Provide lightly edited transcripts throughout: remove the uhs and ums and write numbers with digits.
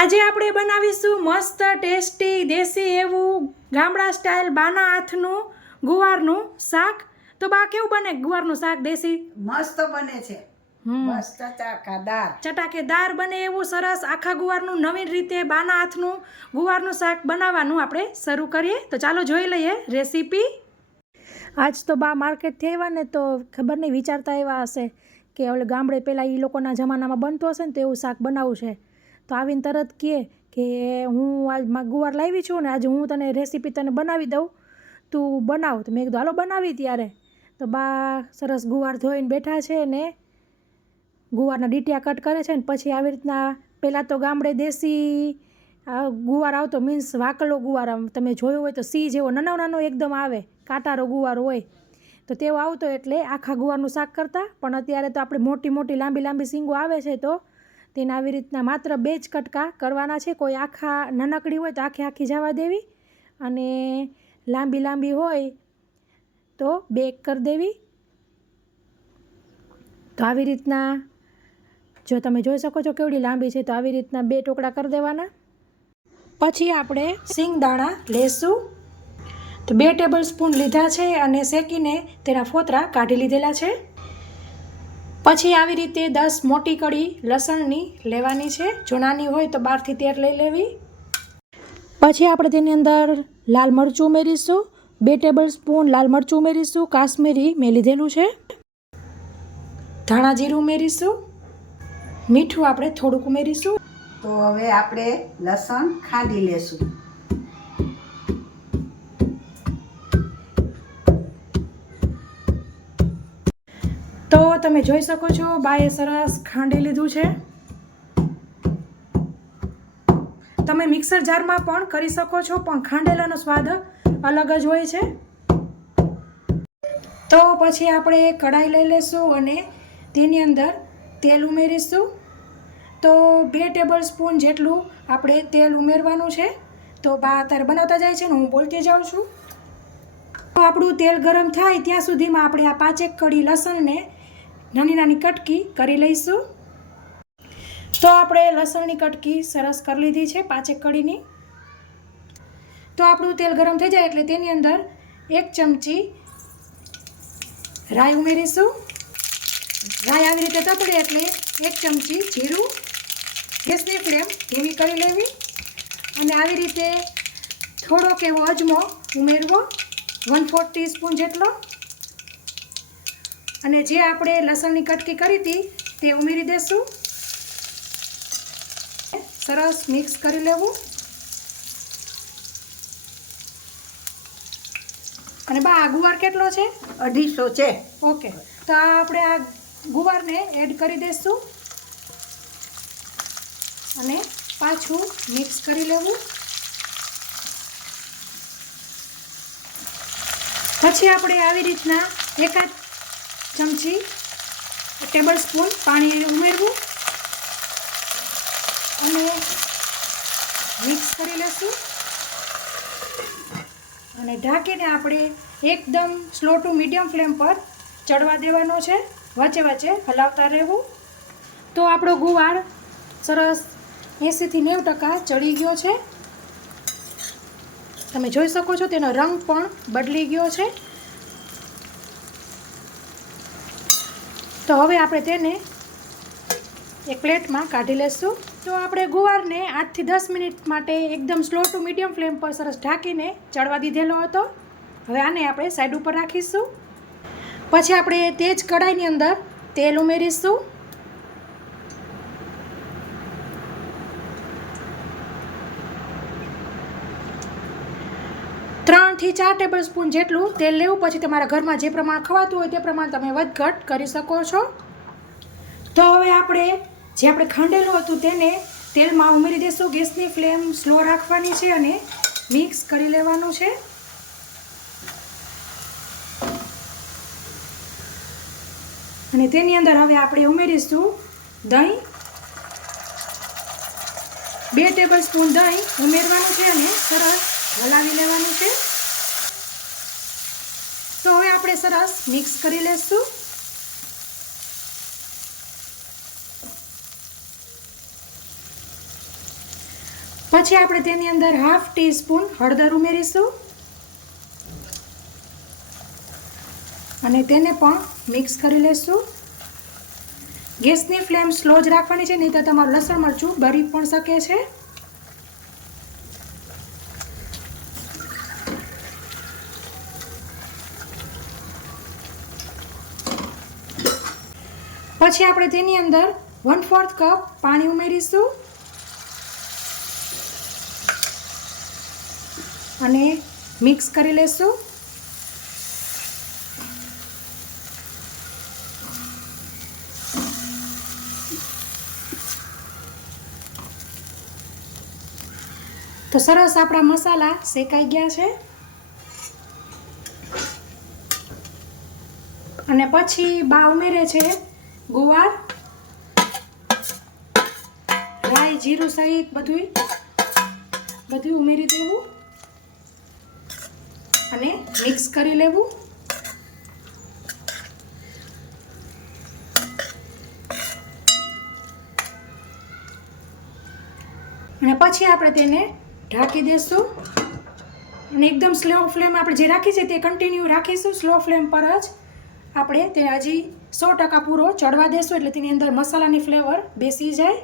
આજે આપણે બનાવીશું મસ્ત ટેસ્ટી દેશી એવું ગામડા સ્ટાઇલ બાના હાથનું ગુવારનું શાક। તો બા કેવું બને ગુવારનું શાક દેશી? મસ્ત બને છે, મસ્ત ચટાકેદાર બને એવું સરસ આખા ગુવારનું નવીન રીતે બાના હાથનું ગુવારનું શાક બનાવવાનું આપણે શરૂ કરીએ। તો ચાલો જોઈ લઈએ રેસીપી। આજ તો બા માર્કેટથી આવ્યા ને તો ખબર નહીં વિચારતા એવા હશે કે હવે ગામડે પહેલાં એ લોકોના જમાનામાં બનતું હશે ને તો એવું શાક બનાવવું છે। તો આવીને તરત કહે કે હું આજ ગુવાર લાવી છું ને આજે હું તને રેસીપી તને બનાવી દઉં, તું બનાવ। તો મેં કીધું હાલો બનાવી। ત્યારે તો બા સરસ ગુવાર ધોઈને બેઠા છે ને ગુવારના ડીટિયા કટ કરે છે ને પછી આવી રીતના પહેલાં તો ગામડે દેશી ગુવાર આવતો, મીન્સ વાકલો ગુવાર, આમ તમે જોયો હોય તો સી જેવો નાનો નાનો એકદમ આવે, કાંટારો ગુવાર હોય તો તેવો આવતો એટલે આખા ગુવારનું શાક કરતા। પણ અત્યારે તો આપણે મોટી મોટી લાંબી લાંબી સીંગો આવે છે તો તેને આવી રીતના માત્ર 2 જ કટકા કરવાના છે। કોઈ આખા નાનકડી હોય તો આખી જવા દેવી અને લાંબી લાંબી હોય તો 2 કરી દેવી। તો આવી રીતના જો તમે જોઈ શકો છો કેવડી લાંબી છે, તો આવી રીતના 2 ટુકડા કરી દેવાના। પછી આપણે સિંગદાણા લેશું તો 2 ટેબલ સ્પૂન લીધા છે અને શેકીને તેના ફોતરા કાઢી લીધેલા છે। પછી આવી રીતે 10 મોટી કળી લસણની લેવાની છે, જો નાની હોય તો 12 થી 13 લઈ લેવી। પછી આપણે તેની અંદર લાલ મરચું ઉમેરીશું, 2 ટેબલ સ્પૂન લાલ મરચું ઉમેરીશું, કાશ્મીરી મેં લીધેલું છે। ધાણા જીરું ઉમેરીશું, મીઠું આપણે થોડુંક ઉમેરીશું। તો હવે આપણે લસણ ખાંડી લેશું। તો તમે જોઈ શકો છો બાએ સરસ ખાંડી લીધું છે। તમે મિક્સર જારમાં પણ કરી શકો છો, પણ ખાંડેલાનો સ્વાદ અલગ જ હોય છે। તો પછી આપણે કઢાઈ લઈ લઈશું અને તેની અંદર તેલ ઉમેરીશું। તો 2 ટેબલ સ્પૂન જેટલું આપણે તેલ ઉમેરવાનું છે। તો બા અત્યારે બનાવતા જાય છે ને હું બોલતી જાઉં છું। તો આપણું તેલ ગરમ થાય ત્યાં સુધીમાં આપણે આ 5 કળી લસણને નાની નાની કટકી કરી લઈશું। તો આપણે લસણની કટકી સરસ કરી લીધી છે 5 કળીની। તો આપણું તેલ ગરમ થઈ જાય એટલે તેની અંદર 1 ચમચી રાઈ ઉમેરીશું। રાઈ આવી રીતે તતડે એટલે 1 ચમચી જીરું, ગેસની ફ્લેમ ધીમી કરી લેવી અને આવી રીતે થોડોક એવો અજમો ઉમેરવો, 1/4 ટીસ્પૂન જેટલો, અને જે આપણે લસણની કટકી કરી હતી તે ઉમેરી દેશું। સરસ મિક્સ કરી લેવું અને બા આ ગુવાર કેટલો છે? 250 છે। ઓકે, તો આપણે આ ગુવારને એડ કરી દઈશું અને પાછું મિક્સ કરી લેવું। પછી આપણે આવી રીતના 1 ચમચી ટેબલ સ્પૂન પાણી ઉમેરવું અને મિક્સ કરી લઈશું અને ઢાંકીને આપણે એકદમ સ્લો ટુ મીડિયમ ફ્લેમ પર ચડવા દેવાનો છે, વચ્ચે વચ્ચે હલાવતા રહેવું। તો આપણો ગુવાર સરસ 80 થી 90% ચડી ગયો છે, તમે જોઈ શકો છો તેનો રંગ પણ બદલી ગયો છે। તો હવે આપણે તેને એક પ્લેટમાં કાઢી લઈશું। તો આપણે ગુવારને 8 થી 10 મિનિટ માટે એકદમ સ્લો ટુ મીડિયમ ફ્લેમ પર સરસ ઢાંકીને ચડવા દીધેલો હતો। હવે આને આપણે સાઈડ ઉપર રાખીશું। પછી આપણે તે જ કઢાઈની અંદર તેલ ઉમેરીશું। થી 4 ટેબલ સ્પૂન જેટલું તેલ લેવું, પછી તમારા ઘરમાં જે પ્રમાણે ખવાતું હોય તે પ્રમાણે તમે વધઘટ કરી શકો છો। તો હવે આપણે જે આપણે ખાંડેલું હતું તેને તેલમાં ઉમેરી દઈશું। ગેસની ફ્લેમ સ્લો રાખવાની છે અને મિક્સ કરી લેવાનું છે। અને તેની અંદર હવે આપણે ઉમેરીશું દહીં, 2 ટેબલ સ્પૂન દહીં ઉમેરવાનું છે અને સરસ હલાવી લેવાનું છે। તો હવે આપણે સરસ મિક્સ કરી લઈશું। પછી આપણે તેની અંદર 1/2 ટીસ્પૂન હળદર ઉમેરીશું અને તેને પણ મિક્સ કરી લેશું. ગેસની ફ્લેમ સ્લો જ રાખવાની છે, નહીં તો તમારું લસણ મરચું બળી પણ શકે છે. પછી આપણે તેની અંદર 1/4 કપ પાણી ઉમેરીશું અને મિક્સ કરી લેશું. તો સરસ આપણા મસાલા શેકાઈ ગયા છે. અને પછી બા ઉમેરે છે ગુવાર, રાઈ, જીરું સહિત બધું ઉમેરી દેવું અને મિક્સ કરી લેવું. અને પછી આપણે તેને ઢાંકી દેશું અને એકદમ સ્લો ફ્લેમ આપણે જે રાખી છે તે કન્ટિન્યુ રાખીશું. સ્લો ફ્લેમ પર જ આપણે તે હજી 100% પૂરો ચડવા દેશું, એટલે તેની અંદર મસાલાની ફ્લેવર બેસી જાય.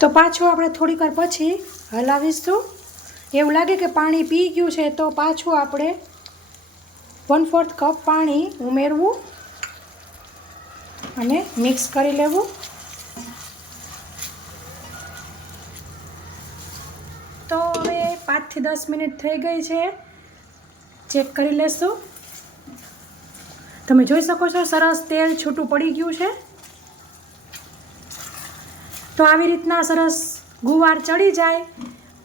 તો પાછું આપણે થોડીક વાર પછી હલાવીશું. એવું લાગે કે પાણી પી ગયું છે તો પાછું આપણે 1/4 કપ પાણી ઉમેરવું અને મિક્સ કરી લેવું. તો હવે 5 થી 10 મિનિટ થઈ ગઈ છે. ચેક કરી લેશું. તમે જોઈ શકો છો સરસ તેલ છૂટું પડી ગયું છે. તો આવી રીતના સરસ ગુવાર ચડી જાય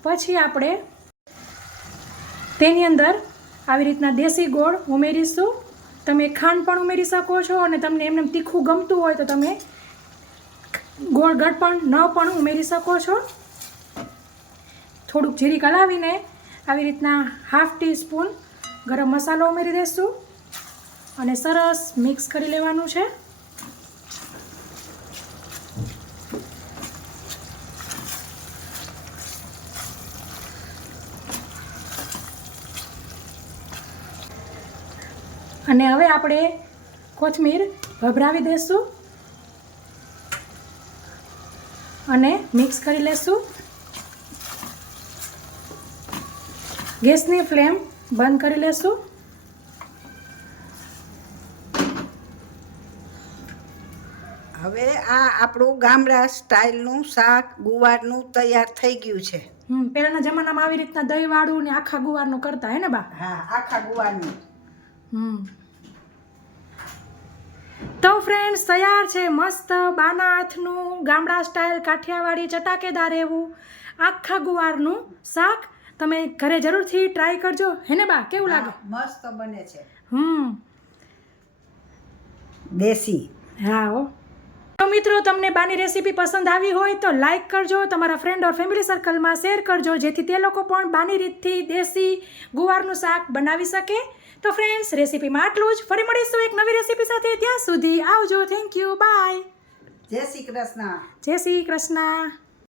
પછી આપણે તેની અંદર આવી રીતના દેશી ગોળ ઉમેરીશું. તમે ખાંડ પણ ઉમેરી શકો છો અને તમને એમને તીખું ગમતું હોય તો તમે ગોળ ગળપણ ન પણ ઉમેરી શકો છો. થોડુંક જીરીક હલાવીને આવી રીતના 1/2 ટીસ્પૂન ગરમ મસાલો ઉમેરી દઈશું અને સરસ મિક્સ કરી લેવાનું છે. અને હવે આપણે કોથમીર ભભરાવી દઈશું અને મિક્સ કરી લેશું. ગેસની ફ્લેમ બંધ કરી લેશું. હવે આ આપણું ગામડા સ્ટાઇલનું શાક ગુવારનું તૈયાર થઈ ગયું છે. પહેલાના જમાનામાં આવી રીતના દહીંવાળું ને આખા ગુવારનું કરતા હે ને બા? હા, આખા ગુવારનું. તો ફ્રેન્ડ્સ તૈયાર છે મસ્ત બાના હાથનું ગામડા સ્ટાઇલ કાઠિયાવાડી ચટાકેદાર એવું આખા ગુવારનું શાક. તમે ઘરે જરૂરથી ટ્રાય કરજો હે ને બા? કેવું લાગે? મસ્ત બને છે. દેશી. હા હો. તો મિત્રો તમને બાની રેસીપી પસંદ આવી હોય તો લાઈક કરજો, તમારા ફ્રેન્ડ ઓર ફેમિલી સર્કલમાં શેર કરજો, જેથી તે લોકો પણ બાની રીતથી દેશી ગુવારનું શાક બનાવી શકે. તો ફ્રેન્ડ્સ રેસીપીમાં આટલું જ. ફરી મળીશું એક નવી રેસીપી સાથે. ત્યાં સુધી આવજો. Thank you. બાય. જય શ્રી કૃષ્ણ. જય શ્રી કૃષ્ણ.